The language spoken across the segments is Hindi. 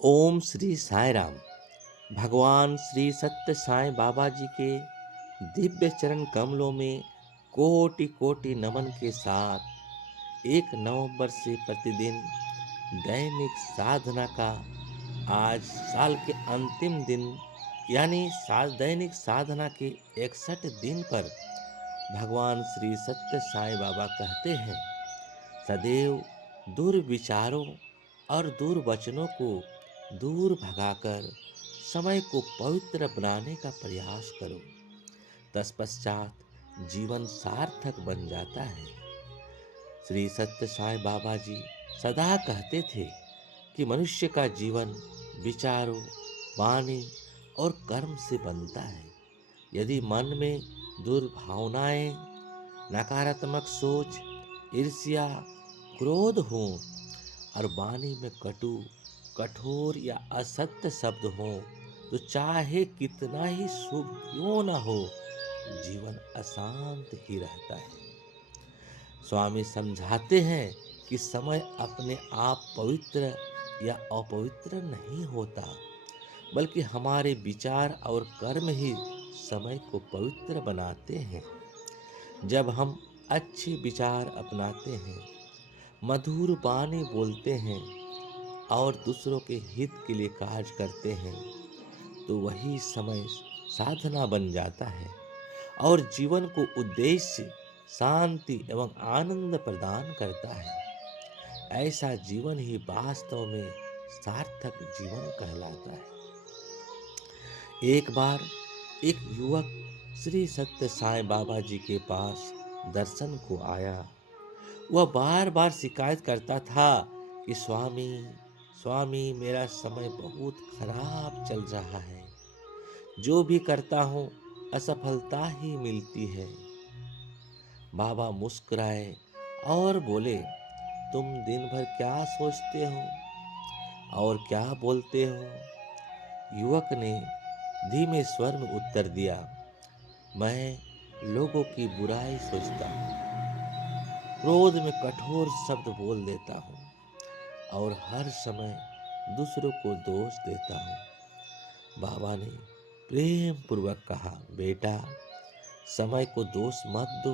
ओम श्री साई राम। भगवान श्री सत्य साईं बाबा जी के दिव्य चरण कमलों में कोटि कोटि नमन के साथ 1 नवंबर से प्रतिदिन दैनिक साधना का आज साल के अंतिम दिन यानी दैनिक साधना के 61 दिन पर भगवान श्री सत्य साईं बाबा कहते हैं, सदैव दुर्विचारों और दुर्वचनों को दूर भगाकर समय को पवित्र बनाने का प्रयास करो। तत्पश्चात जीवन सार्थक बन जाता है। श्री सत्य साईं बाबा जी सदा कहते थे कि मनुष्य का जीवन विचारों, वाणी और कर्म से बनता है। यदि मन में दुर्भावनाएं, नकारात्मक सोच, ईर्ष्या, क्रोध हो और वाणी में कटु, कठोर या असत्य शब्द हो, तो चाहे कितना ही शुभ क्यों न हो, जीवन अशांत ही रहता है। स्वामी समझाते हैं कि समय अपने आप पवित्र या अपवित्र नहीं होता, बल्कि हमारे विचार और कर्म ही समय को पवित्र बनाते हैं। जब हम अच्छे विचार अपनाते हैं, मधुर वाणी बोलते हैं और दूसरों के हित के लिए कार्य करते हैं, तो वही समय साधना बन जाता है और जीवन को उद्देश्य, शांति एवं आनंद प्रदान करता है। ऐसा जीवन ही वास्तव में सार्थक जीवन कहलाता है। एक बार एक युवक श्री सत्य साईं बाबा जी के पास दर्शन को आया। वह बार बार शिकायत करता था कि स्वामी स्वामी, मेरा समय बहुत खराब चल रहा है। जो भी करता हूँ असफलता ही मिलती है। बाबा मुस्कुराए और बोले, तुम दिन भर क्या सोचते हो और क्या बोलते हो? युवक ने धीमे स्वर में उत्तर दिया, मैं लोगों की बुराई सोचता हूँ, क्रोध में कठोर शब्द बोल देता हूँ और हर समय दूसरों को दोष देता हूँ। बाबा ने प्रेम पूर्वक कहा, बेटा, समय को दोष मत दो,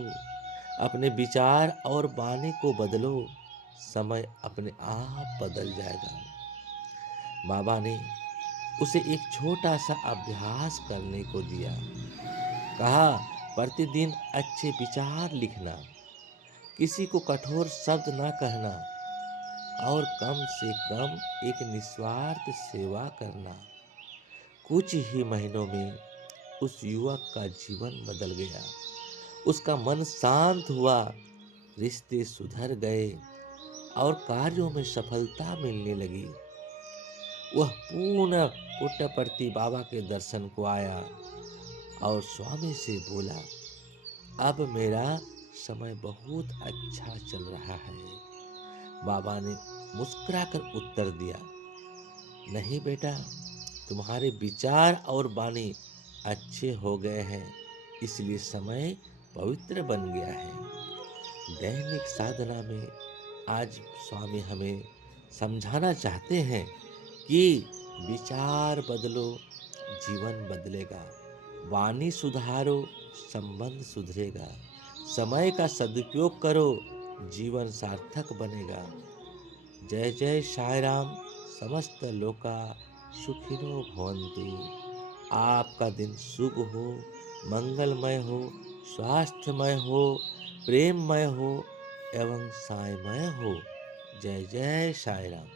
अपने विचार और वाणी को बदलो, समय अपने आप बदल जाएगा। बाबा ने उसे एक छोटा सा अभ्यास करने को दिया। कहा, प्रतिदिन अच्छे विचार लिखना, किसी को कठोर शब्द न कहना और कम से कम एक निस्वार्थ सेवा करना। कुछ ही महीनों में उस युवक का जीवन बदल गया। उसका मन शांत हुआ, रिश्ते सुधर गए और कार्यों में सफलता मिलने लगी। वह पुनः पुट्टपर्ती बाबा के दर्शन को आया और स्वामी से बोला, अब मेरा समय बहुत अच्छा चल रहा है। बाबा ने मुस्कुराकर उत्तर दिया, नहीं बेटा, तुम्हारे विचार और वाणी अच्छे हो गए हैं, इसलिए समय पवित्र बन गया है। दैनिक साधना में आज स्वामी हमें समझाना चाहते हैं कि विचार बदलो, जीवन बदलेगा। वाणी सुधारो, संबंध सुधरेगा। समय का सदुपयोग करो, जीवन सार्थक बनेगा। जय जय साई राम। समस्त लोका सुखिनो भवन्तु। आपका दिन शुभ हो, मंगलमय हो, स्वास्थ्यमय हो, प्रेममय हो एवं साईमय हो। जय जय साई राम।